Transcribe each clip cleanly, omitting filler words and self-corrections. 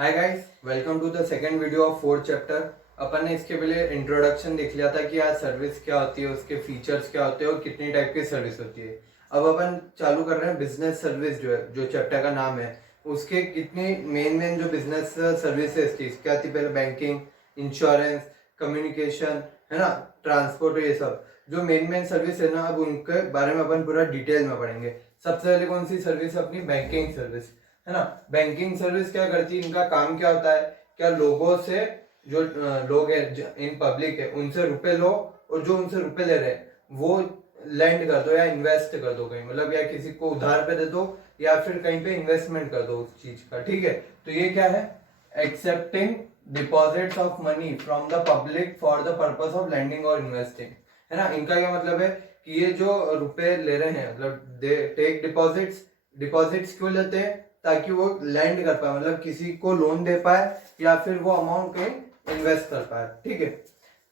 Hi guys, welcome to the second video of fourth chapter. अपन ने इसके पहले इंट्रोडक्शन देख लिया था कि यार सर्विस क्या होती है, उसके फीचर्स क्या होते हैं और कितनी टाइप की सर्विस होती है। अब अपन चालू कर रहे हैं बिजनेस सर्विस, जो है जो चैप्टर का नाम है। उसके कितनी मेन जो बिजनेस सर्विसेज थी, क्या थी पहले? बैंकिंग, इंश्योरेंस, कम्युनिकेशन, है ना, ट्रांसपोर्ट, ये सब जो मेन सर्विस है ना, अब उनके बारे में अपन पूरा डिटेल में पढ़ेंगे। सबसे पहले कौन सी सर्विस है? अपनी बैंकिंग सर्विस, है ना। बैंकिंग सर्विस क्या करती है, इनका काम क्या होता है? क्या लोगों से, जो लोग है इन पब्लिक है, उनसे रुपए लो, और जो उनसे रुपए ले रहे हैं वो लैंड कर दो या इन्वेस्ट कर दो कहीं, मतलब या किसी को उधार पे दे दो या फिर कहीं पे इन्वेस्टमेंट कर दो उस चीज का। ठीक है, तो ये क्या है? Accepting deposits of money from the public for the purpose of lending और इन्वेस्टिंग, है ना। इनका क्या मतलब है कि ये जो रुपए ले रहे हैं, मतलब दे टेक डिपॉजिट्स। डिपॉजिट्स क्यों लेते हैं? ताकि वो लैंड कर पाए, मतलब किसी को लोन दे पाए या फिर वो अमाउंट कहीं इन्वेस्ट कर पाए। ठीक है,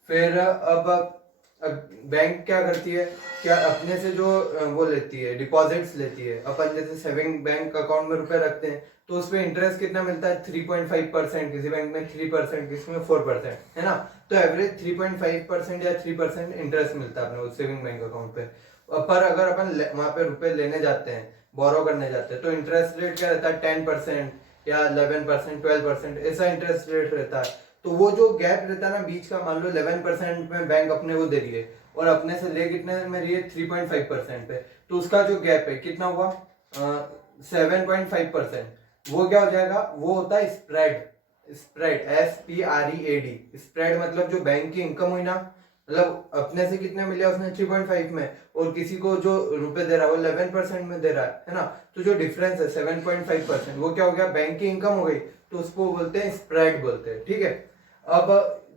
फिर अब बैंक क्या करती है? क्या अपने से जो वो लेती है, डिपॉजिट्स लेती है। अपन जैसे सेविंग बैंक अकाउंट में रुपए रखते हैं तो उस पर इंटरेस्ट कितना मिलता है? 3.5%, किसी बैंक में 3%, किसी में 4%, है ना। तो एवरेज 3.5% या 3% इंटरेस्ट मिलता है अपने सेविंग बैंक अकाउंट पे। पर अगर अपन वहां पे रुपए लेने जाते हैं, बोरो करने जाते हैं, तो इंटरेस्ट रेट क्या रहता है? 10% या 11%, 12%, ऐसा इंटरेस्ट रेट रहता है। तो वो जो गैप रहता है ना बीच का, मान लो 11% में बैंक अपने को दे रही है और अपने से ले कितने में रही है? 3.5% पे। तो उसका जो गैप है कितना हुआ? 7.5%। वो क्या हो जाएगा? वो होता है स्प्रेड। Spread, SPREAD। स्प्रेड मतलब जो बैंक की इनकम हुई ना, मतलब अपने से कितने मिले उसने? 3.5 में, और किसी को जो रुपए दे रहा है वो 11% में दे रहा है ना। तो जो डिफरेंस है 7.5%, वो क्या हो गया? बैंक की इनकम हो गई। तो उसको बोलते हैं स्प्रेड बोलते हैं। ठीक है, अब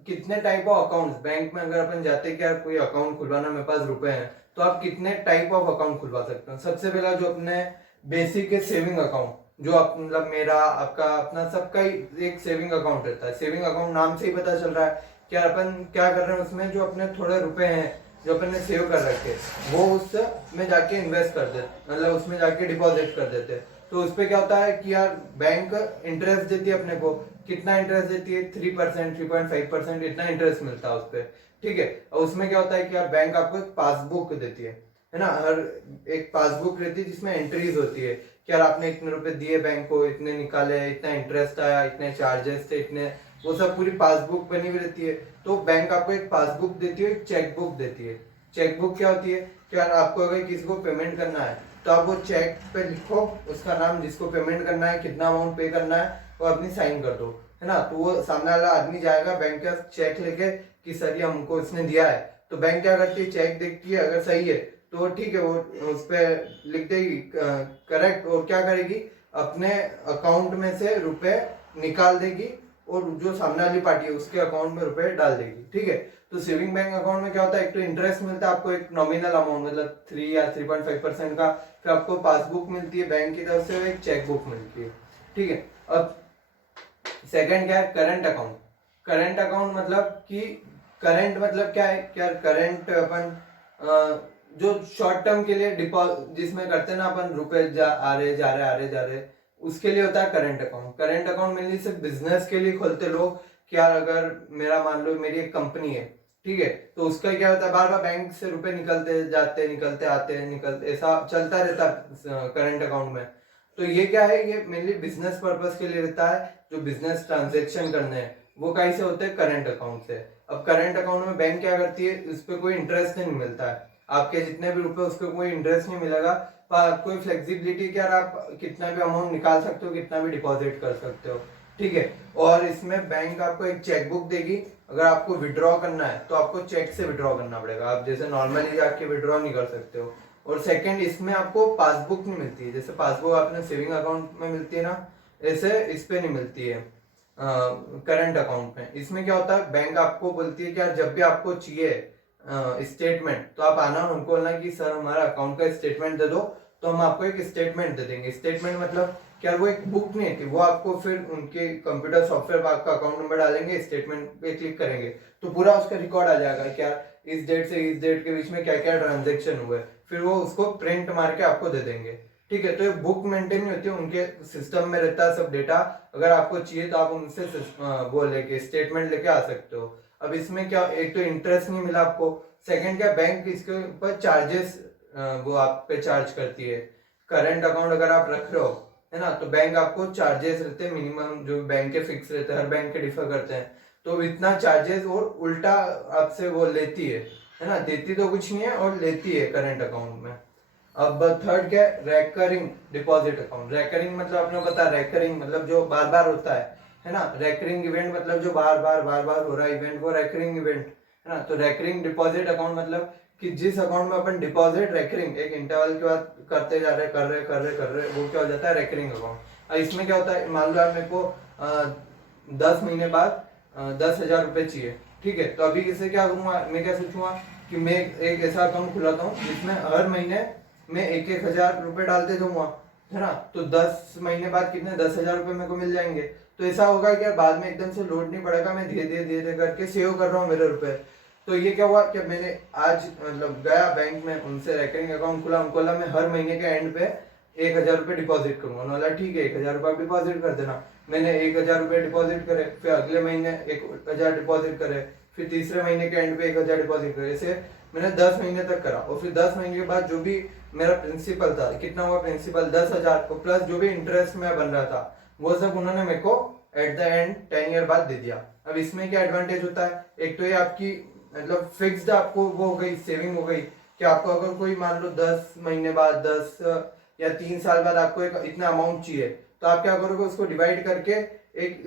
कितने टाइप ऑफ अकाउंट्स बैंक में, अगर अपन जाते हैं क्या कोई अकाउंट खुलवाना, मेरे पास रुपए हैं, तो आप कितने टाइप ऑफ अकाउंट खुलवा सकते हो? सबसे पहला जो अपने बेसिक है सेविंग अकाउंट, जो आप मतलब मेरा आपका अपना सबका ही एक सेविंग अकाउंट रहता है। सेविंग अकाउंट नाम से ही पता चल रहा है क्या अपन क्या कर रहे हैं उसमें, जो अपने थोड़े रुपए हैं जो अपन ने सेव कर रखे वो उसमें जाके इन्वेस्ट कर देते, मतलब उसमें जाके डिपॉजिट कर देते। तो उस पर क्या होता है कि यार बैंक इंटरेस्ट देती है अपने को। कितना इंटरेस्ट देती है? 3%, 3.5%, इतना इंटरेस्ट मिलता है उस पर। ठीक है, और उसमें क्या होता है कि यार बैंक आपको एक पासबुक देती है ना। हर एक पासबुक रहती है जिसमें एंट्रीज होती है कि यार आपने इतने रुपए दिए बैंक को, इतने निकाले, इतना इंटरेस्ट आया, इतने चार्जेस थे, इतने, वो सब पूरी पासबुक बनी हुई रहती है। तो बैंक आपको एक पासबुक देती है, एक चेक बुक देती है। चेक बुक क्या होती है कि यार आपको अगर किसी को पेमेंट करना है तो आप वो चेक पे लिखो उसका नाम, जिसको पेमेंट करना है, कितना अमाउंट पे करना है, वो अपनी साइन कर दो, है ना। तो वो सामने वाला आदमी जाएगा बैंक का चेक लेके कि सर ये हमको इसने दिया है। तो बैंक क्या करती है? चेक देखती है, अगर सही है तो ठीक है, वो उस पर लिख देगी करेक्ट, और क्या करेगी? अपने अकाउंट में से रुपए निकाल देगी और जो सामने वाली पार्टी है उसके अकाउंट में रुपए डाल देगी। ठीक है, तो सेविंग बैंक अकाउंट में क्या होता है? एक तो इंटरेस्ट मिलता है आपको, एक नॉमिनल अमाउंट, मतलब 3 या 3.5% का। फिर आपको पासबुक मिलती है बैंक की तरफ से, एक चेक बुक मिलती है। ठीक है, अब सेकंड क्या है? Current account. करंट अकाउंट मतलब कि करंट मतलब क्या है? क्या करंट अपन जो शॉर्ट टर्म के लिए डिपॉजिट जिसमें करते हैं ना अपन, रुपए आ रहे जा रहे, आ रहे जा रहे, उसके लिए होता है current account. Current account mainly सिर्फ बिजनेस के लिए खोलते लोग। क्या अगर मेरा मान लो मेरी एक कंपनी है, ठीक है, तो उसका क्या होता है? बार बार बैंक से रुपए निकलते जाते, निकलते आते, निकलते, ऐसा चलता रहता है करंट अकाउंट में। तो ये क्या है? ये मेनली बिजनेस पर्पस के लिए रहता है। जो बिजनेस ट्रांजेक्शन करने हैं वो कहीं से होते हैं? करंट अकाउंट से। अब करंट अकाउंट में बैंक क्या करती है? उस पर कोई इंटरेस्ट नहीं मिलता है। आपके जितने भी रुपए, उस पर कोई इंटरेस्ट नहीं मिलेगा, पर कोई फ्लेक्सिबिलिटी कि यार आप कितना भी अमाउंट निकाल सकते हो, कितना भी डिपॉजिट कर सकते हो। ठीक है, और इसमें बैंक आपको एक चेक बुक देगी। अगर आपको विड्रॉ करना है तो आपको चेक से विड्रॉ करना पड़ेगा, आप जैसे नॉर्मली जाके विड्रॉ नहीं कर सकते हो। और सेकंड, इसमें आपको पासबुक नहीं मिलती है, जैसे पासबुक आपने सेविंग अकाउंट में मिलती है ना, ऐसे इस पे नहीं मिलती है करंट अकाउंट में। इसमें क्या होता है? बैंक आपको बोलती है कि यार जब भी आपको चाहिए स्टेटमेंट, तो आप आना, उनको बोलना कि सर हमारा अकाउंट का स्टेटमेंट दे दो, तो हम आपको एक स्टेटमेंट दे देंगे। स्टेटमेंट मतलब क्या? वो एक बुक नहीं है कि वो आपको फिर उनके कंप्यूटर सॉफ्टवेयर पर आपका अकाउंट नंबर डालेंगे, स्टेटमेंट पे क्लिक करेंगे तो पूरा उसका रिकॉर्ड आ जाएगा कि यार इस डेट से इस डेट के बीच में क्या क्या ट्रांजेक्शन हुए, फिर वो उसको प्रिंट मार के आपको दे देंगे। ठीक है। तो ये बुक मेंटेन नहीं होती है, उनके सिस्टम में रहता है सब डेटा। अगर आपको चाहिए तो आप उनसे वो लेके स्टेटमेंट लेके आ सकते हो। अब इसमें क्या, एक तो इंटरेस्ट नहीं मिला आपको, सेकंड क्या बैंक इसके ऊपर चार्जेस वो आप पे चार्ज करती है। करंट अकाउंट अगर आप रख रहे हो है ना, तो बैंक आपको चार्जेस रहते हैं मिनिमम, जो बैंक के फिक्स रहते हैं, हर बैंक के डिफर करते हैं। तो इतना चार्जेस और उल्टा आपसे वो लेती है ना, देती तो कुछ नहीं है और लेती है करंट अकाउंट में। अब थर्ड क्या है, रेकरिंग डिपॉजिट अकाउंट। रेकरिंग मतलब आपने पता, रेकरिंग मतलब जो बार बार होता है ना। रेकरिंग इवेंट मतलब जो बार बार हो रहा है इवेंट, वो रेकरिंग इवेंट है ना। तो रेकरिंग डिपॉजिट अकाउंट मतलब कि जिस अकाउंट में अपन डिपॉजिट रेकरिंग एक इंटरवल के बाद करते जा रहे कर रहे वो क्या हो जाता है, रेकरिंग अकाउंट। इसमें क्या होता है, मान लो यार मेरे को 10 महीने बाद 10,000 रुपए चाहिए, ठीक है। तो अभी इसे क्या करूंगा, मैं क्या सोचूंगा कि मैं एक ऐसा अकाउंट खुलाता हूँ जिसमें हर महीने मैं 1,000 रुपए डालते जाऊंगा, है ना। तो 10 महीने बाद कितने, 10,000 रुपए मेरे को मिल जाएंगे। तो ऐसा होगा कि बाद में एकदम से लोड नहीं पड़ेगा, मैं धीरे धीरे करके सेव कर रहा हूँ मेरे रुपए। तो ये क्या हुआ कि मैंने आज मतलब गया बैंक में, उनसे रेकरिंग अकाउंट खुला, उनको बोला मैं हर महीने के एंड पे 1,000 रुपए डिपॉजिट करूंगा। उन्होंने बोला ठीक है 1,000 रुपए डिपॉजिट कर देना। मैंने 1,000 रुपए डिपॉजिट करे, फिर अगले महीने 1,000 डिपॉजिट करे, फिर तीसरे महीने के एंड पे 1,000 डिपॉजिट करे। ऐसे मैंने 10 महीने तक करा। और फिर 10 महीने के बाद जो भी मेरा प्रिंसिपल था, कितना हुआ प्रिंसिपल, 10,000 को प्लस जो भी इंटरेस्ट में बन रहा था, वो सब उन्होंने मेरे को एट द एंड 10 ईयर बाद दे दिया। अब इसमें क्या एडवांटेज होता है, एक तो ये आपकी मतलब फिक्स्ड आपको वो हो गई, सेविंग हो गई कि आपको अगर कोई मान लो 10 महीने बाद 10 या 3 साल बाद आपको एक इतना अमाउंट चाहिए, तो आप क्या करोगे, उसको डिवाइड करके एक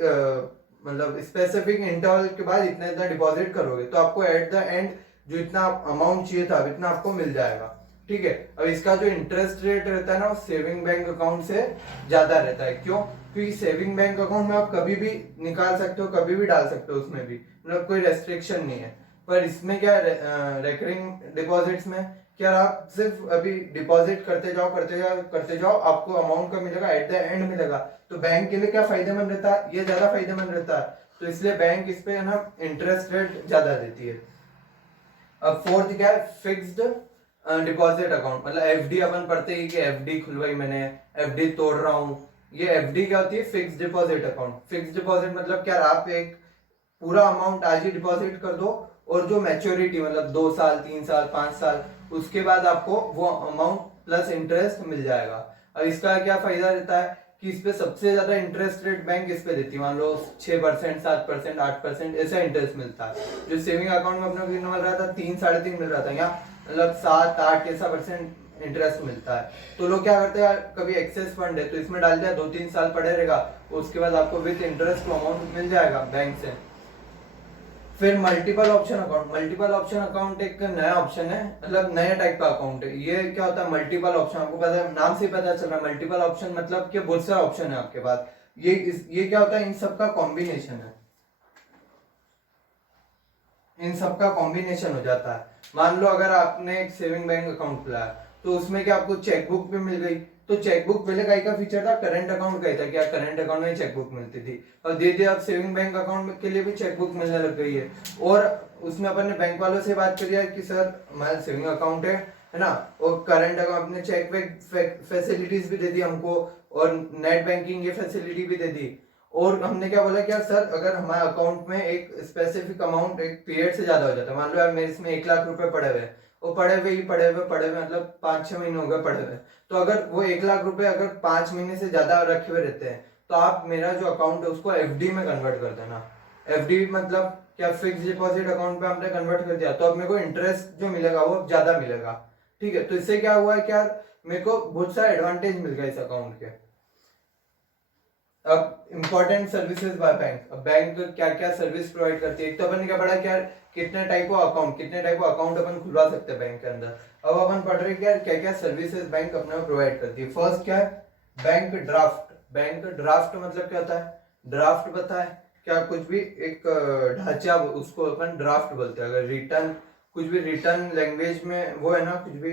मतलब स्पेसिफिक इंटरवल के बाद इतना इतना डिपॉजिट करोगे, तो आपको एट द एंड जो इतना अमाउंट चाहिए था इतना आपको मिल जाएगा, ठीक है। अब इसका जो इंटरेस्ट रेट रहता है ना, वो सेविंग बैंक अकाउंट से ज्यादा रहता है। क्यों? क्योंकि सेविंग बैंक अकाउंट में आप कभी भी निकाल सकते हो, कभी भी डाल सकते हो, उसमें भी मतलब कोई रेस्ट्रिक्शन नहीं है। पर इसमें क्या रेकरिंग डिपॉजिट्स में क्या, आप सिर्फ अभी डिपॉजिट करते जाओ, आपको अमाउंट का मिलेगा, एट द एंड मिलेगा। तो बैंक के लिए क्या फायदेमंद रहता है, ये ज्यादा फायदेमंद रहता है। तो इसलिए बैंक इस पे ना इंटरेस्ट रेट ज्यादा देती है। अब फोर्थ क्या है, फिक्स्ड डिपॉजिट अकाउंट। मतलब एफडी अपन पढ़ते ही कि एफडी खुलवाई मैंने, एफडी तोड़ रहा हूँ। ये एफडी क्या होती है, fixed deposit account. Fixed deposit मतलब क्या, आप एक पूरा अमाउंट आज ही डिपॉजिट कर दो और जो मैच्योरिटी मतलब 2 साल 3 साल 5 साल उसके बाद आपको वो अमाउंट प्लस इंटरेस्ट मिल जाएगा। अब इसका क्या फायदा रहता है कि इस पे सबसे ज्यादा इंटरेस्ट रेट बैंक इस पे देती है। मान लो 6%, 7%, 8% ऐसा इंटरेस्ट मिलता है। जो सेविंग अकाउंट में अपने को मिल रहा था 3, 3.5 मिल रहा था, यहाँ मतलब 7, 8 ऐसा % इंटरेस्ट मिलता है। तो लोग क्या करते हैं, कभी एक्सेस फंड है तो इसमें डाल दिया, 2-3 साल पड़े रहेगा, उसके बाद आपको विद इंटरेस्ट अमाउंट मिल जाएगा बैंक से। फिर multiple option account. Multiple option account एक नया ऑप्शन है, मतलब नया टाइप का अकाउंट है। ये क्या होता है मल्टीपल ऑप्शन, आपको पता है, नाम से पता चल रहा है मल्टीपल ऑप्शन मतलब कि बहुत सारे ऑप्शन है आपके पास। ये क्या होता है, इन सब का कॉम्बिनेशन है, इन सब का कॉम्बिनेशन हो जाता है। मान लो अगर आपने एक सेविंग बैंक अकाउंट खुला है तो उसमें क्या आपको चेकबुक भी मिल गई। तो चेकबुक पहले का फीचर था, करंट अकाउंट का ही था, क्या करंट अकाउंट में चेकबुक मिलती थी, और धीरे धीरे अब सेविंग बैंक अकाउंट के लिए भी चेकबुक मिलने लग गई है। और उसमें अपन ने बैंक वालों से बात करी है कि सर हमारा सेविंग अकाउंट है ना, और करंट अकाउंट ने चेक फैसिलिटीज भी दे दी हमको, और नेट बैंकिंग ये फैसिलिटी भी दे दी। और हमने क्या बोला कि सर अगर हमारे अकाउंट में एक स्पेसिफिक अमाउंट एक पीरियड से ज्यादा हो जाता है, मान लो यार मेरे इसमें 1,00,000 रुपए पड़े हुए, वो पड़े हुए मतलब 5-6 महीने हो गए पड़े हुए, तो अगर वो 1,00,000 रुपए अगर 5 महीने से ज्यादा रखे हुए रहते हैं, तो आप मेरा जो अकाउंट है उसको एफडी में कन्वर्ट कर देना। एफडी मतलब क्या, फिक्स डिपॉजिट अकाउंट पे आपने कन्वर्ट कर दिया, तो अब मेरे को इंटरेस्ट जो मिलेगा वो ज्यादा मिलेगा, ठीक है। तो इससे क्या हुआ है कि यार मेरे को बहुत सारा एडवांटेज मिल गया इस अकाउंट के। अब इंपॉर्टेंट सर्विसेज बाय बैंक। अब बैंक क्या क्या सर्विस प्रोवाइड करती है, एक तो अपन ने क्या पढ़ा कि यार कितने टाइप ऑफ अकाउंट अपन खुलवा सकते हैं बैंक के अंदर। अब अपन पढ़ रहे हैं क्या क्या सर्विसेज बैंक अपने प्रोवाइड करती है। फर्स्ट क्या है, बैंक ड्राफ्ट। बैंक ड्राफ्ट मतलब क्या होता है, ड्राफ्ट पता है क्या, कुछ भी एक ढांचा उसको अपन ड्राफ्ट बोलते हैं। अगर रिटर्न कुछ भी रिटर्न लैंग्वेज में वो है ना, कुछ भी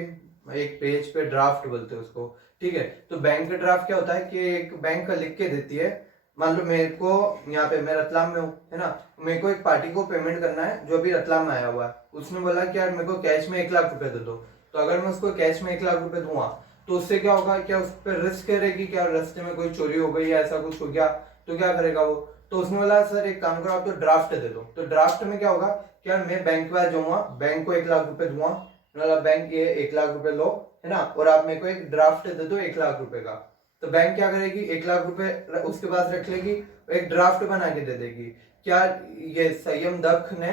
एक पेज पे ड्राफ्ट बोलते हैं उसको, ठीक है। तो बैंक ड्राफ्ट क्या होता है कि एक बैंक का लिख के देती है, मान लो मेरे को यहाँ पे मैं रतलाम में हूँ है ना, मेरे को एक पार्टी को पेमेंट करना है जो अभी रतलाम में आया हुआ है। उसने बोला कि यार मेरे को कैश में 1,00,000 रुपए दे दो। तो अगर मैं उसको कैश में 1,00,000 रुपए दूंगा तो उससे क्या होगा, क्या उस पर रिस्क रहेगी, क्या रास्ते में कोई चोरी हो गई या ऐसा कुछ हो गया तो क्या करेगा वो। तो उसने बोला सर एक काम करो आप तो ड्राफ्ट दे दो। तो ड्राफ्ट में क्या होगा, क्या मैं बैंक के पास जाऊंगा, बैंक को 1 लाख रुपए दूंगा, मतलब बैंक ये 1 लाख रुपए लो है ना, और आप मेरे को एक ड्राफ्ट दे दो 1 लाख रुपए का। तो बैंक क्या करेगी, 1 लाख रुपए उसके पास रख लेगी, एक ड्राफ्ट बना के दे देगी। क्या ये संयम दत्त ने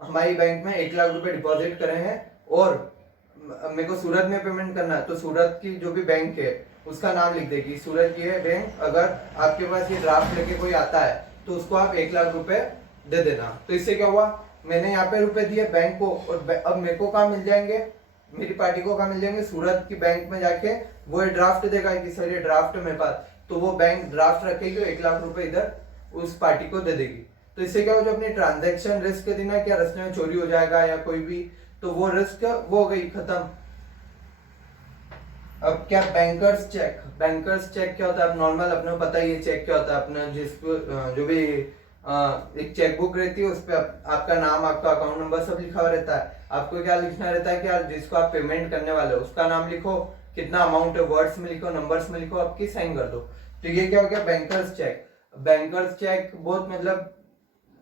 हमारी बैंक में 1 लाख रुपए डिपॉजिट करे हैं और मेरे को सूरत में पेमेंट करना है, तो सूरत की जो भी बैंक है उसका नाम लिख देगी, सूरत की है बैंक। अगर आपके पास ये ड्राफ्ट लेके कोई आता है तो उसको आप 1 लाख रुपए दे देना। तो इससे क्या हुआ, मैंने यहाँ पे रुपए दिए बैंक को, और अब मेरे को कहाँ मिल जाएंगे, मेरी पार्टी को कहाँ मिल जाएंगे, सूरत की बैंक में जाके वो ड्राफ्ट देगा कि सर ये ड्राफ्ट मेरे पास, तो वो बैंक ड्राफ्ट रखेगी, 1 लाख रुपए इधर उस पार्टी को दे देगी। तो इससे क्या हो, जो अपनी ट्रांजेक्शन रिस्क थी ना, क्या रास्ते में चोरी हो जाएगा या कोई भी, तो वो रिस्क वो हो गई खत्म। अब क्या बैंकर्स चेक, बैंकर्स चेक क्या होता है, अब नॉर्मल अपने को पता ही है चेक क्या होता है, अपना जिसको जो भी एक चेकबुक रहती है उस पर आपका नाम, आपका अकाउंट नंबर सब लिखा हुआ रहता है। आपको क्या लिखना रहता है कि यार जिसको आप पेमेंट करने वाले हो उसका नाम लिखो, कितना अमाउंट है वर्ड्स में लिखो, नंबर्स में लिखो, आपकी साइन कर दो। तो ये क्या हो गया बैंकर्स चेक। बैंकर्स चेक बहुत मतलब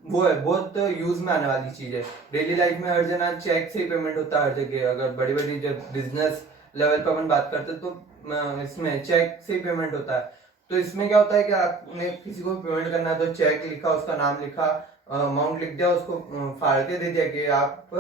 वो है, बहुत यूज में आने वाली चीज है। डेली लाइफ में हर जना चेक से ही पेमेंट होता है हर जगह। अगर बड़ी बड़ी जब बिजनेस लेवल पर अपन बात करते हैं तो इसमें चेक से ही पेमेंट होता है। तो इसमें क्या होता है कि आपने किसी को पेमेंट करना है तो चेक लिखा, उसका नाम लिखा, अमाउंट लिख दिया, उसको फाड़ के दे दिया कि आप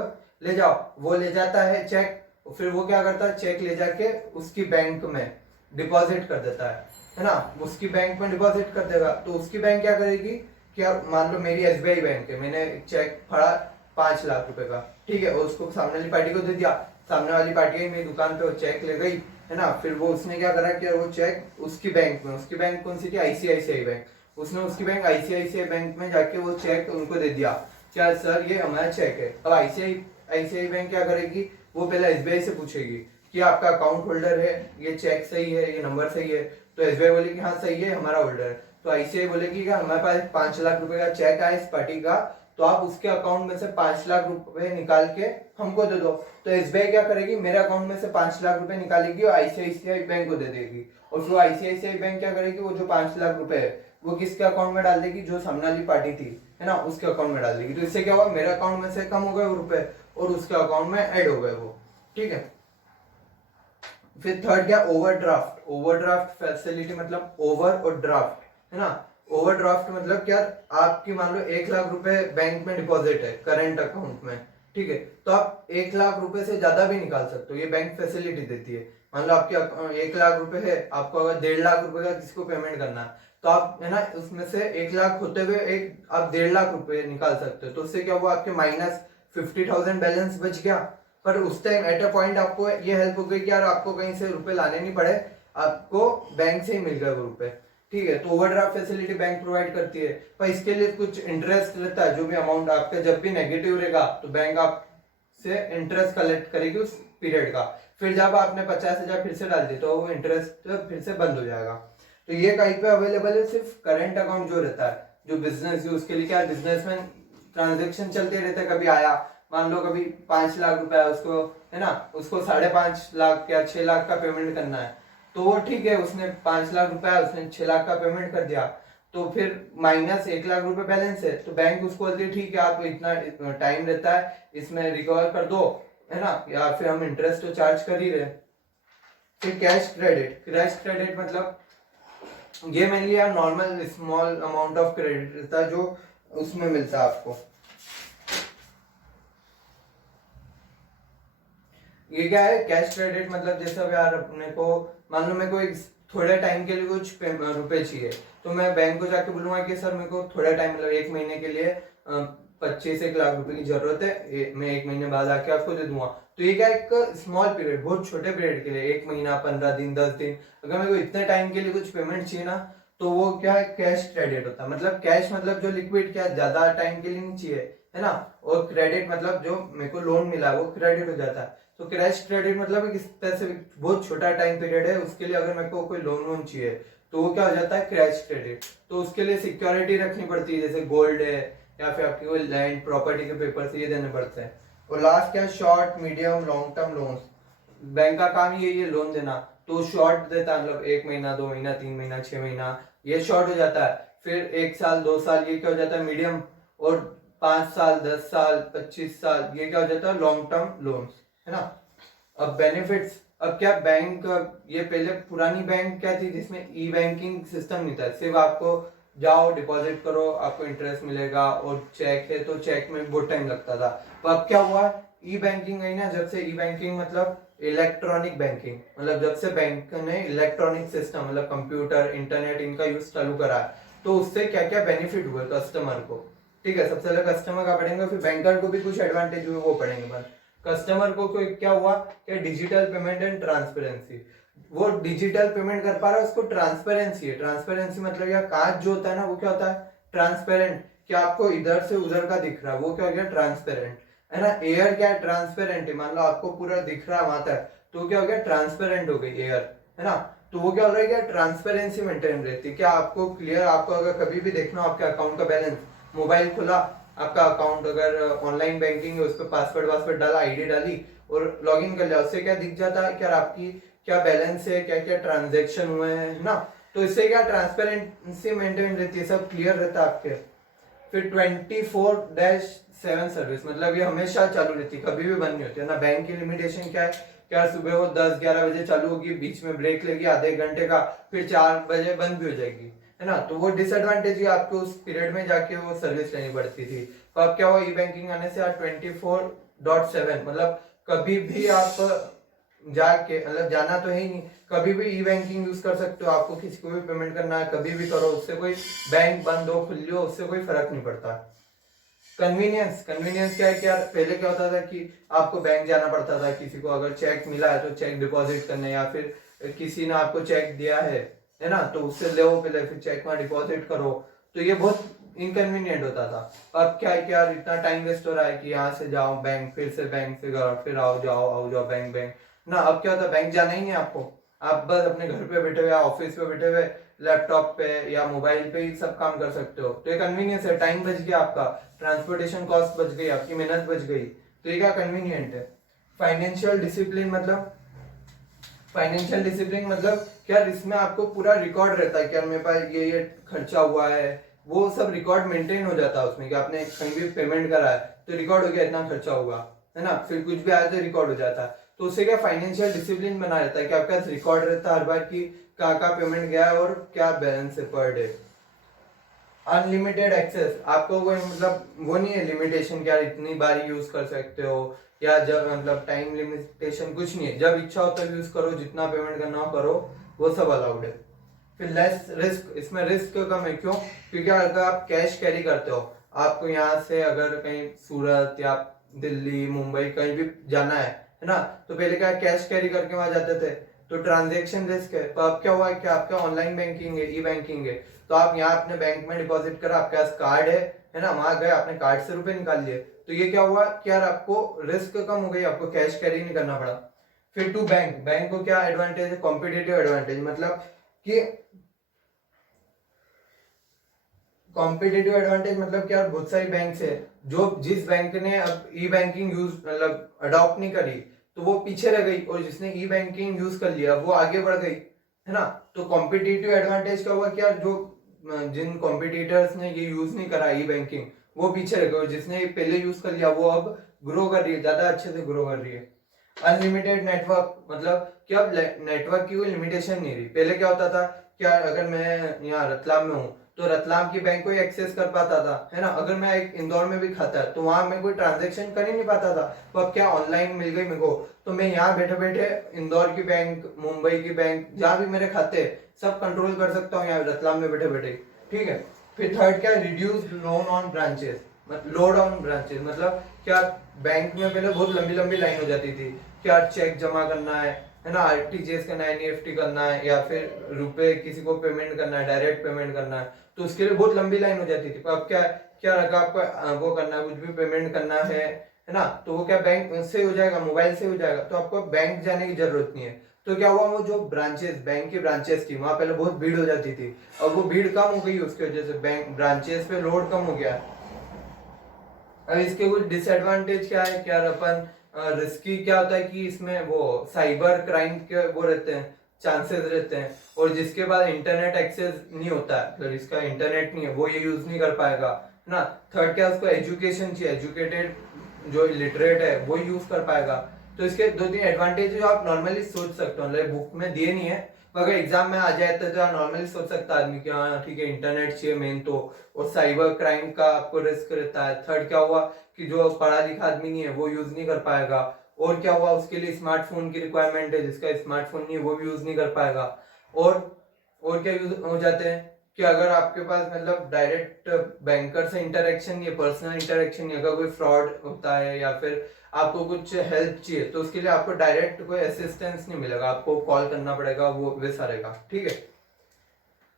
ले जाओ, वो ले जाता है चेक, फिर वो क्या करता है चेक ले जाके उसकी बैंक में डिपॉजिट कर देता है ना, उसकी बैंक में डिपॉजिट कर देगा। तो उसकी बैंक क्या करेगी, क्या मान लो मेरी SBI बैंक है, मैंने चेक फाड़ा 5 लाख रुपए का, ठीक है, उसको सामने वाली पार्टी को दे दिया, सामने वाली पार्टी आई मेरी दुकान पे, वो चेक ले गई है ना, फिर वो उसने क्या करा कि वो चेक उसकी बैंक में, उसकी बैंक कौन सी थी, ICICI बैंक, उसने उसकी बैंक ICICI बैंक में जाके वो चेक उनको दे दिया, क्या सर ये हमारा चेक है। अब ICICI बैंक क्या करेगी, वो पहले SBI से पूछेगी कि आपका अकाउंट होल्डर है, ये चेक सही है, ये नंबर सही है, तो SBI बोले कि हाँ सही है, हमारा होल्डर है। तो ICICI बोलेगी कि हमारे पास 5 लाख रुपए का चेक आया इस पार्टी का, तो आप उसके अकाउंट में से 5 लाख रुपए निकाल के हमको दे दो। तो SBI क्या करेगी, मेरे अकाउंट में से 5 लाख रुपए निकालेगी और ICICI बैंक को दे देगी, और फिर ICICI बैंक क्या करेगी, वो जो 5 लाख रुपए है वो किसके अकाउंट में डाल देगी, जो सामने वाली पार्टी थी है ना, उसके अकाउंट में डाल देगी। तो इससे क्या हुआ, मेरे अकाउंट में से कम हो गए वो रुपए और उसके अकाउंट में ऐड हो गए वो, ठीक है। फिर थर्ड क्या, ओवरड्राफ्ट। ओवरड्राफ्ट फैसिलिटी मतलब ओवर और ड्राफ्ट है ना। ओवरड्राफ्ट मतलब क्या, आपकी मान लो 1 लाख रुपए बैंक में डिपॉजिट है करंट अकाउंट में, ठीक है, तो आप 1 लाख रुपए से ज्यादा भी निकाल सकते हो, ये बैंक फैसिलिटी देती है। मान लो आपके 1 लाख रुपए है, आपको अगर 1.5 लाख रुपए का किसी को पेमेंट करना है, तो आप है ना उसमें से 1 लाख होते हुए एक आप 1.5 लाख रुपए निकाल सकते हो। तो उससे क्या हुआ, आपके -50,000 बैलेंस बच गया। पर उस टाइम एट अ पॉइंट आपको ये हेल्प हो गई कि यार आपको कहीं से रुपए लाने नहीं पड़े, आपको बैंक से ही मिल गए वो रुपए, ठीक है। तो ओवरड्राफ्ट फैसिलिटी बैंक प्रोवाइड करती है, पर इसके लिए कुछ इंटरेस्ट रहता है, जो भी अमाउंट आपका जब भी नेगेटिव रहेगा तो बैंक आप से इंटरेस्ट कलेक्ट करेगी उस पीरियड का। फिर जब आपने 50,000 फिर से डाल दी तो वो इंटरेस्ट फिर से बंद हो जाएगा। तो ये कहीं पे अवेलेबल है, सिर्फ करंट अकाउंट जो रहता है जो बिजनेस यूज के लिए, क्या बिजनेस में ट्रांजेक्शन चलते रहते हैं, कभी आया मान लो कभी 5 लाख रुपए उसको है ना, उसको 5.5 लाख या 6 लाख का पेमेंट करना है, तो वो ठीक है, उसने 5 लाख रुपए उसने 6 लाख का पेमेंट कर दिया, तो फिर -1 लाख रुपए बैलेंस है, तो बैंक उसको बोलती है ठीक है आप इतना टाइम रहता है इसमें रिकवर कर दो है ना, या फिर हम इंटरेस्ट तो चार्ज कर ही रहे। फिर कैश क्रेडिट। कैश क्रेडिट मतलब ये मेनली यार normal small amount of credit रहता है जो उसमें मिलता है आपको। ये क्या है कैश क्रेडिट मतलब, जैसे अब यार अपने को मान लो मेरे को एक थोड़े टाइम के लिए कुछ रुपए चाहिए, तो मैं बैंक को जाके बोलूंगा कि सर मेरे को थोड़ा टाइम मतलब 1 महीने के लिए 25-1 लाख रुपए की जरूरत है, मैं 1 महीने बाद आके आपको दे दूंगा। तो ये क्या एक स्मॉल पीरियड, बहुत छोटे पीरियड के लिए, 1 महीना, 15 दिन, 10 दिन, अगर मेरे को इतने टाइम के लिए कुछ पेमेंट चाहिए ना, तो वो क्या है कैश क्रेडिट होता है। मतलब कैश मतलब जो लिक्विड, क्या ज्यादा टाइम के लिए नहीं चाहिए है ना, और क्रेडिट मतलब जो मेरे को लोन मिला वो क्रेडिट हो जाता है। तो कैश क्रेडिट मतलब एक स्पेसिफिक बहुत छोटा टाइम पीरियड है, उसके लिए अगर मेरे को कोई लोन वोन चाहिए तो वो क्या हो जाता है कैश क्रेडिट। तो उसके लिए सिक्योरिटी रखनी पड़ती है, जैसे गोल्ड है या फिर आपकी कोई लैंड प्रॉपर्टी के पेपर ये देने पड़ते हैं। और लास्ट क्या, short medium long term loans. Bank का काम यही है लोन देना, तो शॉर्ट देता है, मतलब 1 महीना, 2 महीना, 3 महीना, 6 महीना, ये शॉर्ट हो जाता है। फिर 1 साल, 2 साल, ये क्या हो जाता है मीडियम। और 5 साल, 10 साल, 25 साल, ये क्या हो जाता है लॉन्ग टर्म लोन्स, है ना। अब बेनिफिट्स, अब क्या बैंक, ये पहले पुरानी बैंक क्या थी जिसमें ई बैंकिंग सिस्टम नहीं था, सिर्फ आपको जाओ डिपॉजिट करो आपको इंटरेस्ट मिलेगा, और चेक है तो चेक में बहुत टाइम लगता था। तो अब क्या हुआ, ई बैंकिंग आई ना, जब से ई बैंकिंग मतलब इलेक्ट्रॉनिक बैंकिंग, मतलब जब से बैंक ने इलेक्ट्रॉनिक सिस्टम मतलब कंप्यूटर इंटरनेट इनका यूज चालू करा, तो उससे क्या क्या बेनिफिट हुए कस्टमर को। ठीक है, सबसे पहले कस्टमर का पढ़ेंगे, फिर बैंकर को भी कुछ एडवांटेज हुए वो पढ़ेंगे। बस कस्टमर को क्या हुआ, क्या डिजिटल पेमेंट एंड ट्रांसपेरेंसी, वो डिजिटल पेमेंट कर पा रहा है, उसको ट्रांसपेरेंसी है। ट्रांसपेरेंसी मतलब क्या, कांच जो होता है ना वो क्या होता है ट्रांसपेरेंट, क्या आपको इधर से उधर का दिख रहा है, वो क्या हो गया ट्रांसपेरेंट, है ना। एयर क्या है ट्रांसपेरेंट है, मान लो आपको पूरा दिख रहा है वहां तक, तो क्या हो गया ट्रांसपेरेंट हो गई एयर, है ना। तो वो क्या हो रहा है, ट्रांसपेरेंसी मेंटेन रहती है, क्या आपको क्लियर, आपको अगर कभी भी देखना हो आपके अकाउंट का बैलेंस, मोबाइल खुला आपका अकाउंट, अगर ऑनलाइन बैंकिंग है उस पर पासवर्ड डाला, आईडी डाली और लॉगिन कर लिया, उससे क्या दिख जाता है क्या आपकी क्या बैलेंस है, क्या क्या ट्रांजेक्शन हुए हैं, है ना। तो इससे क्या ट्रांसपेरेंसी मेंटेन रहती है, सब क्लियर रहता है आपके। फिर 24/7 सर्विस, मतलब ये हमेशा चालू रहती है, कभी भी बंद नहीं होती है ना। बैंक की लिमिटेशन क्या है, क्या सुबह वो 10-11 बजे चालू होगी, बीच में ब्रेक लेगी आधे घंटे का, फिर 4 बजे बंद भी हो जाएगी, है ना। तो वो डिसएडवांटेज ही आपको उस पीरियड में जाके वो सर्विस लेनी पड़ती थी। तो अब क्या हुआ, ई बैंकिंग आने से 24/7, मतलब कभी भी आप जाके, मतलब जाना तो है ही नहीं, कभी भी ई बैंकिंग यूज कर सकते हो, आपको किसी को भी पेमेंट करना है कभी भी करो, उससे कोई बैंक बंद हो खुली हो उससे कोई फर्क नहीं पड़ता। कन्वीनियंस, कन्वीनियंस क्या है, क्या पहले क्या होता था कि आपको बैंक जाना पड़ता था, किसी को अगर चेक मिला है तो चेक डिपॉजिट करने, या फिर किसी ने आपको चेक दिया है ना, तो उससे ले पहले फिर चेक में डिपॉजिट करो, तो ये बहुत इनकन्वीनियंट होता था। अब क्या है, क्या इतना टाइम वेस्ट हो रहा है कि यहाँ से जाओ बैंक, फिर से बैंक से घर, फिर आओ जाओ बैंक बैंक ना। अब क्या होता है, बैंक जाना ही नहीं आपको, आप बस अपने घर पे बैठे हुए, ऑफिस पे बैठे हुए, लैपटॉप पे या मोबाइल पे ही सब काम कर सकते हो। तो ये कन्वीनियंस है, टाइम बच गया आपका, ट्रांसपोर्टेशन कॉस्ट बच गई, आपकी मेहनत बच गई, तो ये क्या कन्वीनियंट है। फाइनेंशियल डिसिप्लिन मतलब, फाइनेंशियल डिसिप्लिन मतलब क्या, इसमें आपको पूरा रिकॉर्ड रहता है कि मेरे पास ये खर्चा हुआ है, वो सब रिकॉर्ड मेंटेन हो जाता है उसमें, कि आपने कहीं भी पेमेंट करा है तो रिकॉर्ड हो गया इतना खर्चा हुआ, है ना। फिर कुछ भी आया तो रिकॉर्ड हो जाता है, तो उससे क्या फाइनेंशियल डिसिप्लिन बना रहता है कि आपके पास रिकॉर्ड रहता है हर बार की कहाँ पेमेंट गया है और क्या बैलेंस है पर डे। अनलिमिटेड एक्सेस, आपको कोई मतलब वो नहीं है लिमिटेशन कि यार इतनी बार यूज कर सकते हो, या जब मतलब टाइम लिमिटेशन कुछ नहीं है, जब इच्छा हो तब यूज करो, जितना पेमेंट करना हो करो, वो सब अलाउड है। फिर लेस रिस्क, इसमें रिस्क कम है, क्यों, क्योंकि अगर आप कैश कैरी करते हो, आपको यहाँ से अगर कहीं सूरत या दिल्ली मुंबई कहीं भी जाना है ना, तो पहले क्या कैश कैरी करके वहां जाते थे, तो ट्रांजेक्शन रिस्क है। तो अब क्या हुआ कि आपका ऑनलाइन बैंकिंग है, ई बैंकिंग है, तो आप यहाँ अपने बैंक में डिपॉजिट करा, आपके पास कार्ड है ना, वहां गए आपने कार्ड से रुपए निकाल लिए, तो ये क्या हुआ कि यार आपको रिस्क कम हो गई, आपको कैश कैरी नहीं करना पड़ा। फिर टू बैंक, बैंक को क्या एडवांटेज है, कॉम्पिटेटिव एडवांटेज, मतलब कि कॉम्पिटेटिव एडवांटेज मतलब क्या, बहुत सारी बैंक है जो, जिस बैंक ने अब ई बैंकिंग यूज मतलब अडॉप्ट नहीं करी तो वो पीछे रह गई, और जिसने ई बैंकिंग यूज कर लिया वो आगे बढ़ गई, है ना। तो कॉम्पिटिटिव एडवांटेज का हुआ क्या, जो जिन कॉम्पिटिटर्स ने ये यूज नहीं करा ई बैंकिंग वो पीछे रह गए, और जिसने पहले यूज कर लिया वो अब ग्रो कर रही है, ज्यादा अच्छे से ग्रो कर रही है। अनलिमिटेड नेटवर्क मतलब कि अब नेटवर्क की कोई लिमिटेशन नहीं रही। पहले क्या होता था, क्या अगर मैं यहाँ रतलाम में हूँ तो रतलाम की बैंक को ही एक्सेस कर पाता था, है ना। अगर मैं एक इंदौर में भी खाता है तो वहां मैं कोई ट्रांजेक्शन कर ही नहीं पाता था, तो अब क्या ऑनलाइन मिल गई मेरे को, तो मैं यहाँ बैठे बैठे इंदौर की बैंक, मुंबई की बैंक, जहां भी मेरे खाते सब कंट्रोल कर सकता हूँ यहाँ रतलाम में बैठे बैठे। ठीक है। फिर थर्ड क्या, reduce loan on branches, load on branches, मतलब क्या, बैंक में पहले बहुत लंबी लंबी लाइन हो जाती थी, क्या चेक जमा करना है ना, आरटीजीएस करना है, एनईएफटी करना है, या फिर रुपए किसी को पेमेंट करना है, डायरेक्ट पेमेंट करना है, तो उसके लिए बहुत लंबी लाइन हो जाती थी। अब क्या क्या रखा आपको, वो करना है, कुछ भी पेमेंट करना है ना, तो वो क्या बैंक से हो जाएगा, मोबाइल से हो जाएगा, तो आपको बैंक जाने की जरूरत नहीं है। तो क्या हुआ, वो जो ब्रांचेस, बैंक की ब्रांचेस थी वहां पहले बहुत भीड़ हो जाती थी, अब वो भीड़ कम हो गई, उसकी वजह से बैंक ब्रांचेस पे लोड कम हो गया। अब इसके कुछ डिसएडवांटेज क्या है, क्या अपन रिस्की क्या होता है कि इसमें वो साइबर क्राइम के वो रहते हैं, चांसेस रहते हैं। और जिसके पास इंटरनेट एक्सेस नहीं होता है, मतलब जिसका इंटरनेट नहीं है, वो ये यूज नहीं कर पाएगा ना। थर्ड क्या, उसको एजुकेशन चाहिए, एजुकेटेड जो लिटरेट है वो यूज कर पाएगा। तो इसके दो तीन एडवांटेज जो आप नॉर्मली सोच सकते हो, मतलब बुक में दिए नहीं है, अगर एग्जाम में आ जाए तो आप नॉर्मली सोच सकता है आदमी कि हाँ ठीक है इंटरनेट चाहिए मेन तो। और साइबर क्राइम का आपको रिस्क रहता है। थर्ड क्या हुआ कि जो पढ़ा लिखा आदमी नहीं है वो यूज नहीं कर पाएगा। और क्या हुआ, उसके लिए स्मार्टफोन की रिक्वायरमेंट है, जिसका स्मार्टफोन नहीं है वो भी यूज नहीं कर पाएगा। और क्या यूज हो जाते हैं कि अगर आपके पास मतलब डायरेक्ट बैंकर से इंटरेक्शन नहीं है, पर्सनल इंटरेक्शन नहीं है, अगर कोई फ्रॉड होता है या फिर आपको कुछ हेल्प चाहिए तो उसके लिए आपको डायरेक्ट कोई असिस्टेंस नहीं मिलेगा, आपको कॉल करना पड़ेगा, वो वैसा रहेगा। ठीक है।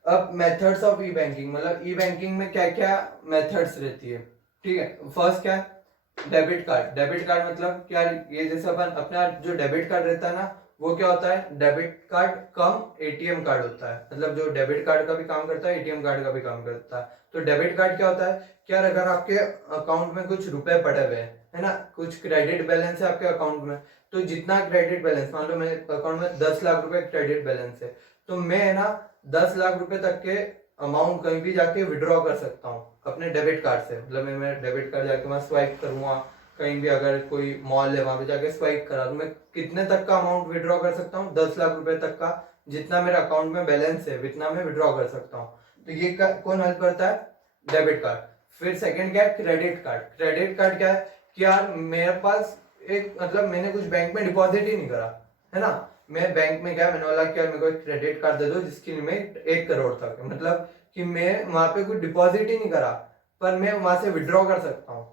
अब मेथड्स ऑफ ई बैंकिंग, मतलब ई बैंकिंग में क्या क्या मेथड्स रहती है। ठीक है, फर्स्ट क्या है, डेबिट कार्ड। डेबिट कार्ड मतलब क्या, ये जैसे अपन अपना जो डेबिट कार्ड रहता है ना, वो क्या होता है, डेबिट कार्ड कम एटीएम कार्ड होता है। मतलब जो डेबिट कार्ड का भी काम करता है, एटीएम कार्ड का भी काम करता है। तो डेबिट कार्ड क्या होता है, क्या अगर आपके अकाउंट में कुछ रुपए पड़े हुए हैं, है ना, कुछ क्रेडिट बैलेंस है आपके अकाउंट में, तो जितना क्रेडिट बैलेंस, मान लो मेरे अकाउंट में 10 लाख रुपए क्रेडिट बैलेंस है, तो मैं ना 10 लाख रुपए तक के अमाउंट कहीं भी जाके विड्रॉ कर सकता हूँ अपने डेबिट कार्ड से। मतलब मैं डेबिट कार्ड जाके मैं स्वाइप करूंगा, कहीं भी अगर कोई मॉल है वहां पे जाके स्वाइप करा तो मैं कितने तक का अमाउंट विड्रॉ कर सकता हूँ, 10 लाख रुपए तक का, जितना मेरे अकाउंट में बैलेंस है उतना मैं विड्रॉ कर सकता हूँ। तो ये कौन हेल्प करता है, डेबिट कार्ड। फिर सेकंड क्या है, क्रेडिट कार्ड। क्रेडिट कार्ड क्या है कि यार मेरे पास एक, मतलब मैंने कुछ बैंक में डिपॉजिट ही नहीं करा, है ना, मैं बैंक में गया, मैंने बोला कि यार मेरे को एक क्रेडिट कार्ड दे दो जिसकी लिमिट 1 करोड़ तक है, मतलब कि मैं वहां पे कुछ डिपॉजिट ही नहीं करा पर मैं वहां से विड्रॉ कर सकता हूँ।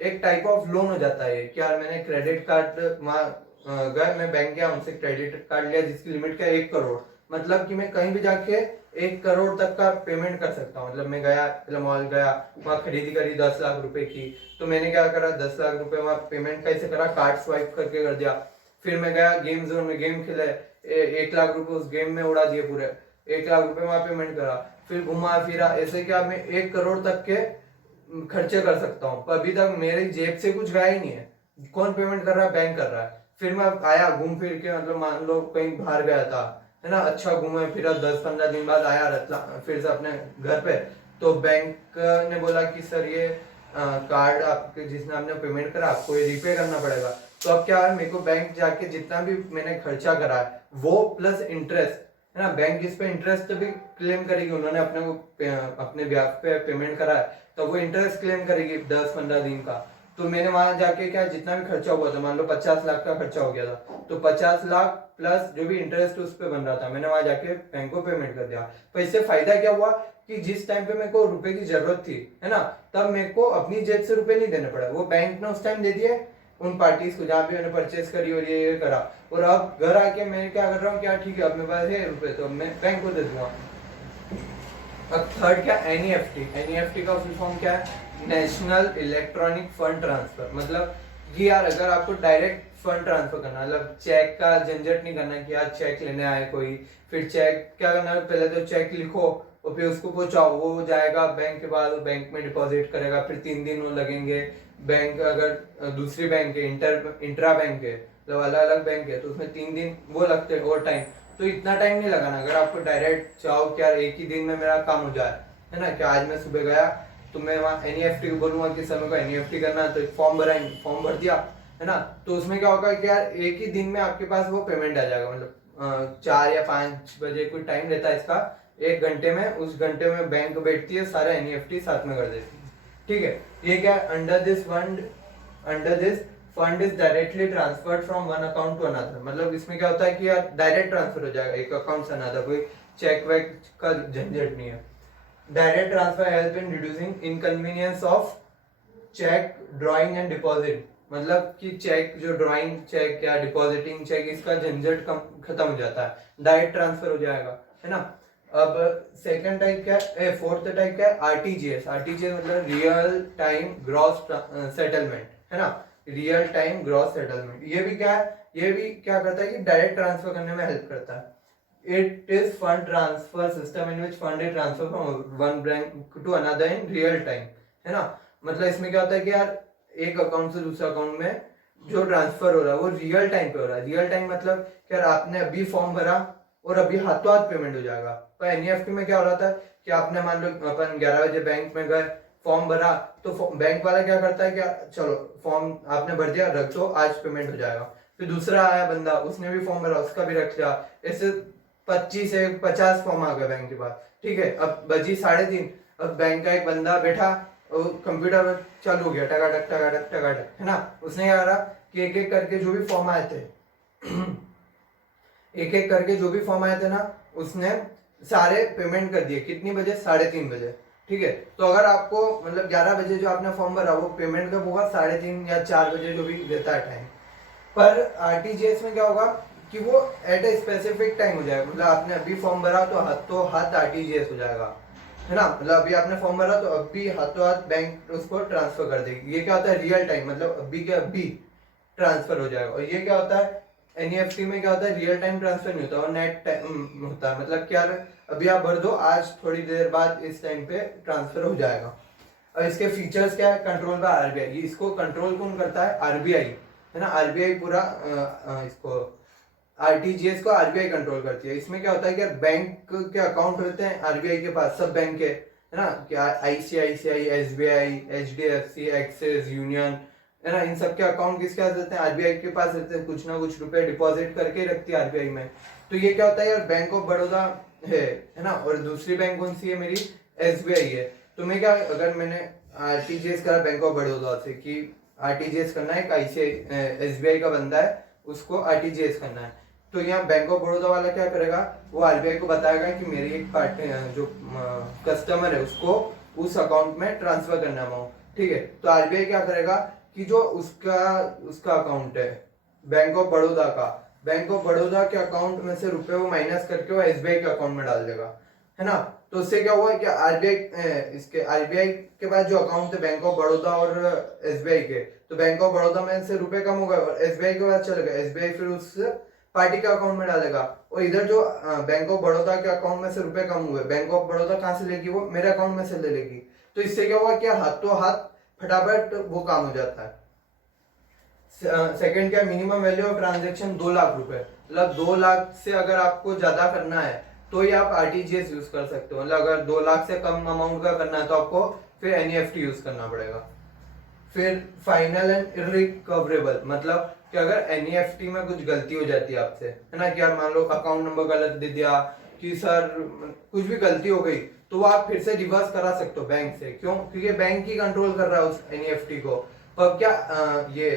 एक टाइप ऑफ लोन हो जाता है कि यार मैंने क्रेडिट कार्ड वहां गए, मैं बैंक गया, उनसे क्रेडिट कार्ड लिया जिसकी लिमिट क्या 1 करोड़, मतलब कि मैं कहीं भी जाके 1 करोड़ तक का पेमेंट कर सकता हूँ। मतलब मैं गया, मतलब मॉल गया, वहां खरीदी करी 10 लाख रुपए की, तो मैंने क्या करा, 10 लाख रुपए वहां पेमेंट कैसे करा, कार्ड स्वाइप करके कर दिया। फिर मैं गया गेम जोन में, गेम खेले, 1 लाख रुपए उस गेम में उड़ा दिए पूरे, 1 लाख रुपए वहां पेमेंट करा, फिर घुमा फिरा, ऐसे क्या मैं 1 करोड़ तक के खर्चे कर सकता हूँ। पर अभी तक मेरी जेब से कुछ गया ही नहीं है, कौन पेमेंट कर रहा है, बैंक कर रहा है। फिर मैं आया घूम फिर के, मतलब मान लो कहीं बाहर गया था, है ना, अच्छा घूमे फिर 10-15 दिन बाद आया फिर से अपने घर पे, तो बैंक ने बोला कि सर ये कार्ड आपके जिसने आपने पेमेंट करा आपको ये रीपे करना पड़ेगा। तो अब क्या है, मेरे को बैंक जाके जितना भी मैंने खर्चा करा है वो प्लस इंटरेस्ट, है ना, बैंक इस पे इंटरेस्ट भी क्लेम करेगी, उन्होंने अपने को अपने ब्याज पे पेमेंट करा है तो वो इंटरेस्ट क्लेम करेगी 10-15 दिन का। तो मैंने वहां जाके क्या, जितना भी खर्चा हुआ था, मान लो 50 लाख का खर्चा हो गया था, तो 50 लाख प्लस जो भी इंटरेस्ट उस पर बन रहा था मैंने वहां जाके बैंक को पेमेंट कर दिया। तो इससे फायदा क्या हुआ कि जिस टाइम पे मेरे को रुपए की जरूरत थी, है ना, तब मेरे को अपनी जेब से रुपए नहीं देने पड़े, वो बैंक ने उस टाइम दे दिए उन पार्टीज को जहाँ भी मैंने परचेस करी और ये करा। और अब घर आके मैं क्या कर रहा हूँ, क्या ठीक है अब मेरे पास है रुपए तो मैं बैंक को दे दूंगा। अब थर्ड क्या, एनईएफटी। एनईएफटी का फुल फॉर्म क्या है, नेशनल इलेक्ट्रॉनिक फंड ट्रांसफर। मतलब कि यार अगर आपको डायरेक्ट फंड ट्रांसफर करना, मतलब चेक का झंझट नहीं करना कि यार चेक लेने आए कोई, फिर चेक क्या करना है, पहले तो चेक लिखो और फिर उसको पहुंचाओ, वो जाएगा बैंक के बाद बैंक में डिपॉजिट करेगा, फिर 3 दिन वो लगेंगे। बैंक अगर दूसरी बैंक है, इंट्रा बैंक है, मतलब अलग अलग बैंक है, तो उसमें 3 दिन वो लगते हैं और टाइम। तो इतना टाइम नहीं लगाना अगर आपको डायरेक्ट चाहो क्या एक ही दिन में मेरा काम हो जाए, है ना, कि आज मैं सुबह गया तो मैं वहाँ एनईएफटी बोलूंगा कि समय को एनईएफटी करना है, तो एक फॉर्म भरा, फॉर्म भर दिया, है ना, तो उसमें क्या होगा कि यार एक ही दिन में आपके पास वो पेमेंट आ जाएगा। मतलब 4 या 5 बजे कोई टाइम रहता है इसका, 1 घंटे में, उस घंटे में बैंक बैठती है, सारे एनईएफटी साथ में कर देती है। ठीक है, ये क्या, under this fund is directly transferred from one account to another. मतलब इसमें क्या होता है कि यार डायरेक्ट ट्रांसफर हो जाएगा एक अकाउंट से अनदर, कोई चेक वेक का झंझट नहीं है। Direct transfer help in reducing inconvenience of cheque drawing and deposit. मतलब कि चेक जो ड्रॉइंग चेक या डिपॉजिटिंग चेक, इसका झंझट खत्म हो जाता है, डायरेक्ट ट्रांसफर हो जाएगा, है ना। अब सेकंड टाइप क्या है, फोर्थ टाइप क्या है, आरटीजीएस। आरटीजीएस मतलब रियल टाइम ग्रॉस सेटलमेंट, है ना, रियल टाइम ग्रॉस सेटलमेंट। ये भी क्या है, ये भी क्या करता है कि डायरेक्ट ट्रांसफर करने में हेल्प करता है। It is fund transfer system in which fund is transfer from one bank to another in real time, है ना। मतलब इसमें क्या होता है कि यार एक अकाउंट से दूसरे अकाउंट में जो ट्रांसफर हो रहा है वो रियल टाइम पे हो रहा है। रियल टाइम मतलब कि यार आपने अभी फॉर्म भरा, और अभी हाथों हाथ पेमेंट हो जाएगा। पर एनईएफटी में क्या हो रहा था कि आपने मान लो अपन 11 बजे बैंक में गए, फॉर्म भरा, तो बैंक वाला क्या करता है, क्या चलो फॉर्म आपने भर दिया, रख दो, आज पेमेंट हो जाएगा। फिर दूसरा आया बंदा, उसने भी फॉर्म भरा, उसका भी रख लिया, ऐसे 25 से 50 फॉर्म आ गए बैंक के पास। ठीक है, अब बजी 3:30, अब बैंक का एक बंदा बैठा, कंप्यूटर चालू हो गया, टकाटक टकाटक टकाटक, है ना। उसने क्या करा कि एक एक करके जो भी फॉर्म आए थे एक एक करके जो भी फॉर्म आए थे ना, उसने सारे पेमेंट कर दिए। कितनी बजे? 3:30 बजे। ठीक है, तो अगर आपको मतलब 11 बजे जो आपने फॉर्म भरा, वो पेमेंट कब होगा? 3:30 या 4 बजे, जो भी रहता है टाइम। पर आरटीजीएस में क्या होगा कि वो एट ए स्पेसिफिक टाइम हो जाएगा। मतलब आपने अभी फॉर्म भरा तो हाथ आरटीजीएस हो जाएगा, है ना। मतलब अभी आपने फॉर्म भरा तो अभी हाथों हाथ बैंक उसको ट्रांसफर कर देगी। ये क्या होता है? रियल टाइम, मतलब अभी के अभी ट्रांसफर हो जाएगा। और ये क्या होता है? एनईएफटी में क्या होता है? रियल टाइम ट्रांसफर नहीं होता, और नेट टाइम होता है। मतलब क्या, अभी आप भर दो, आज थोड़ी देर बाद इस टाइम पे ट्रांसफर हो जाएगा। और इसके फीचर्स क्या है? Control by RBI. इसको कंट्रोल कौन करता है? आरबीआई, है ना। आरबीआई पूरा इसको आरटीजीएस को आरबीआई कंट्रोल करती है। इसमें क्या होता है कि बैंक के अकाउंट होते हैं आरबीआई के पास, सब बैंक के, है ना। क्या ICICI, SBI, HDFC, axis, union, है ना, इन सब के अकाउंट किसके पास रहते हैं? आरबीआई के पास रहते हैं। कुछ ना कुछ रुपए डिपॉजिट करके रखती है आरबीआई में। तो ये क्या होता है यार, बैंक ऑफ बड़ौदा है ना, और दूसरी बैंक कौन सी है मेरी? एसबीआई है। तो मैं क्या, अगर मैंने आरटीजीएस करा बैंक ऑफ बड़ौदा से कि आरटीजीएस करना है, आईसीआई एसबीआई का बंदा है, उसको आरटीजीएस करना है, तो यहाँ बैंक ऑफ बड़ौदा वाला क्या करेगा? वो आरबीआई को बताएगा कि मेरी एक पार्टी जो कस्टमर है, उसको उस अकाउंट में ट्रांसफर करना अमाउंट। ठीक है, तो आरबीआई क्या करेगा कि जो उसका उसका अकाउंट है बैंक ऑफ बड़ौदा का, बैंक ऑफ बड़ौदा के अकाउंट में से रुपए वो माइनस करके वो एसबीआई के अकाउंट में डाल देगा, है ना। तो उससे क्या हुआ कि आरबीआई के पास जो अकाउंट है बैंक ऑफ बड़ौदा और एसबीआई के, तो बैंक ऑफ बड़ौदा में से रुपए कम हो गए और एसबीआई के पास चले गए। एसबीआई फिर उस पार्टी के अकाउंट में डालेगा, और इधर जो बैंक ऑफ बड़ौदा के अकाउंट में से रुपए कम हुए, बैंक ऑफ बड़ौदा कहाँ से लेगी? वो मेरे अकाउंट में से ले लेगी। तो इससे क्या हुआ कि हाथों हाथ फटाफट वो काम हो जाता है। सेकंड क्या, minimum value of transaction 2 lakh रुपए। मतलब 2 लाख से अगर आपको ज्यादा करना है तो ही आप आरटीजीएस यूज कर सकते हो। मतलब अगर 2 लाख से कम अमाउंट का करना है तो आपको फिर एनईएफटी यूज करना पड़ेगा। फिर फाइनल एंड इरिकवरेबल, मतलब कि अगर एनईएफटी में कुछ गलती हो जाती है आपसे, है ना, कि यार मान लो अकाउंट नंबर गलत दे दिया, कि सर कुछ भी गलती हो गई, तो वो आप फिर से रिवर्स करा सकते हो बैंक से। क्यों? क्योंकि बैंक ही कंट्रोल कर रहा है उस एनईएफटी को। पर क्या ये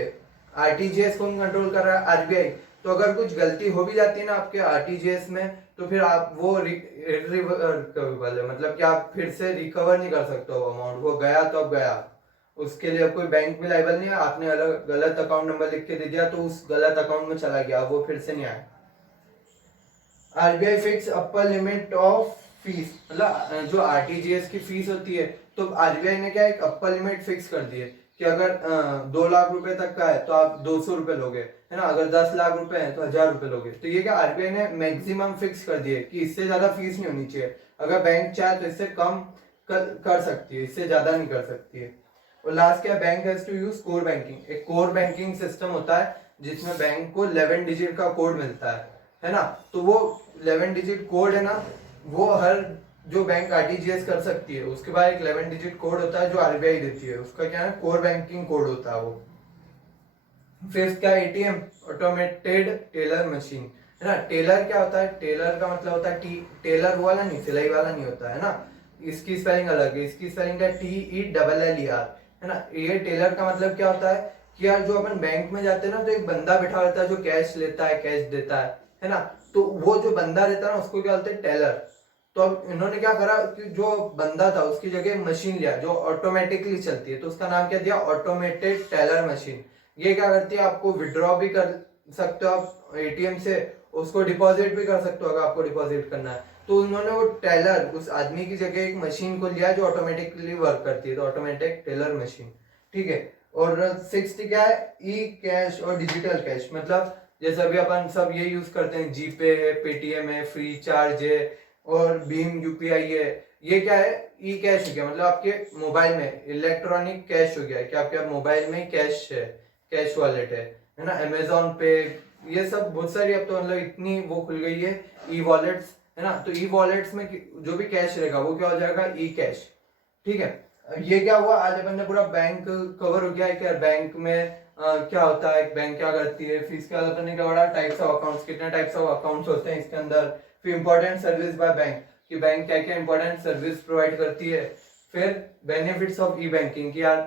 आरटीजीएस कौन कंट्रोल कर रहा है? आरबीआई। तो अगर कुछ गलती हो भी जाती है ना आपके आरटीजीएस में, तो फिर आप वो इरिकवरेबल है, मतलब कि आप फिर से रिकवर नहीं कर सकते हो अमाउंट। वो गया तो अब गया, उसके लिए कोई बैंक भी लायबल नहीं है। आपने अलग गलत अकाउंट नंबर लिख के दे दिया तो उस गलत अकाउंट में चला गया, वो फिर से नहीं आया। RBI fix upper limit of fees, मतलब जो आरटीजीएस की फीस होती है, तो आरबीआई ने क्या एक अपर लिमिट फिक्स कर दी है कि अगर 2 लाख रुपए तक का है तो आप 200 रुपए लोगे, है ना। अगर 10 लाख रुपए है तो 1000 रुपए लोगे। तो ये क्या आरबीआई ने मैक्सिमम फिक्स कर दिए कि इससे ज्यादा फीस नहीं होनी चाहिए। अगर बैंक चाहे तो इससे कम कर सकती है, इससे ज्यादा नहीं कर सकती है। और लास्ट क्या, bank has to use core banking. एक कोर बैंकिंग सिस्टम होता है जिसमें बैंक को 11 डिजिट का कोड मिलता है ना। तो वो 11 डिजिट कोड है ना, वो हर जो बैंक आरटीजीएस कर सकती है, उसके बाद एक 11 डिजिट कोड होता है जो आरबीआई देती है, उसका क्या है, कोर बैंकिंग कोड होता है वो। फिफ्थ क्या, एटीएम, ऑटोमेटेड टेलर मशीन, है ना। टेलर क्या होता है? टेलर का मतलब होता है टेलर वाला नहीं, सिलाई वाला नहीं होता है ना। इसकी स्पेलिंग अलग है, इसकी स्पेलिंग क्या है? TELLER, है ना। ये टेलर का मतलब क्या होता है कि यार जो अपन बैंक में जाते हैं ना, तो एक बंदा बैठा रहता है जो कैश लेता है, कैश देता है ना। तो वो जो बंदा रहता है ना, उसको क्या बोलते हैं? टेलर। तो अब इन्होंने क्या करा कि जो बंदा था उसकी जगह मशीन लिया जो ऑटोमेटिकली चलती है, तो उसका नाम क्या दिया? Automated teller machine. ये क्या करती है? आपको विड्रॉ भी कर सकते हो आप एटीएम से, उसको डिपॉजिट भी कर सकते हो अगर आपको डिपॉजिट करना है। तो उन्होंने वो टेलर, उस आदमी की जगह एक मशीन को लिया जो ऑटोमेटिकली वर्क करती है, तो ऑटोमेटिक टेलर मशीन। ठीक है। और सिक्स्थ क्या है? ई कैश और डिजिटल कैश। मतलब जैसे अभी अपन सब ये यूज करते हैं, जीपे है, पेटीएम है, फ्री चार्ज है और भीम यूपीआई है। ये क्या है? ई कैश हो गया, मतलब आपके मोबाइल में इलेक्ट्रॉनिक कैश हो गया कि आपके मोबाइल में कैश है, कैश वॉलेट है ना। अमेजोन पे, ये सब बहुत सारी अब तो मतलब इतनी वो खुल गई है ई वॉलेट्स, है ना। तो ई वॉलेट्स में जो भी कैश रहेगा वो क्या हो जाएगा, ई कैश। ठीक है, ये क्या हुआ, आज अपन ने पूरा बैंक कवर हो गया है कि यार बैंक में क्या होता है, बैंक क्या करती है, फिर इसके बाद अपन ने क्या पढ़ा, टाइप्स ऑफ अकाउंट्स, कितने टाइप्स ऑफ अकाउंट्स होते हैं इसके अंदर, फिर इंपॉर्टेंट सर्विस बाय बैंक कि बैंक क्या क्या इंपॉर्टेंट सर्विस प्रोवाइड करती है, फिर बेनिफिट्स ऑफ ई बैंकिंग कि यार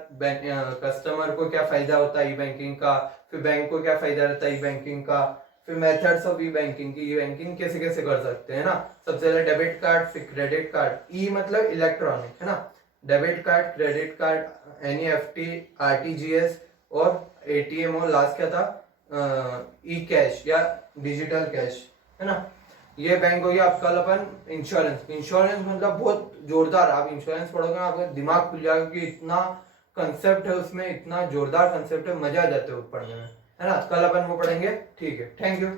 कस्टमर को क्या फायदा होता है ई बैंकिंग का, फिर बैंक को क्या फायदा रहता है ई बैंकिंग का, फिर मेथड्स ऑफ ई बैंकिंग की ई बैंकिंग कैसे कैसे कर सकते हैं ना। सबसे पहले डेबिट कार्ड, फिर क्रेडिट कार्ड, ई मतलब इलेक्ट्रॉनिक, है ना, debit card, credit card, NEFT, RTGS और एटीएम, और लास्ट क्या था, ई कैश या डिजिटल कैश, है ना। ये बैंक हो गया। अब कल अपन इंश्योरेंस, इंश्योरेंस मतलब बहुत जोरदार, आप इंश्योरेंस पढ़ोगे ना आपका दिमाग खुल जाएगा कि इतना कंसेप्ट है उसमें, इतना जोरदार कंसेप्ट है, मजा आ जाते हो पढ़ने में, है ना। कल अपन वो पढ़ेंगे, ठीक है, थैंक यू।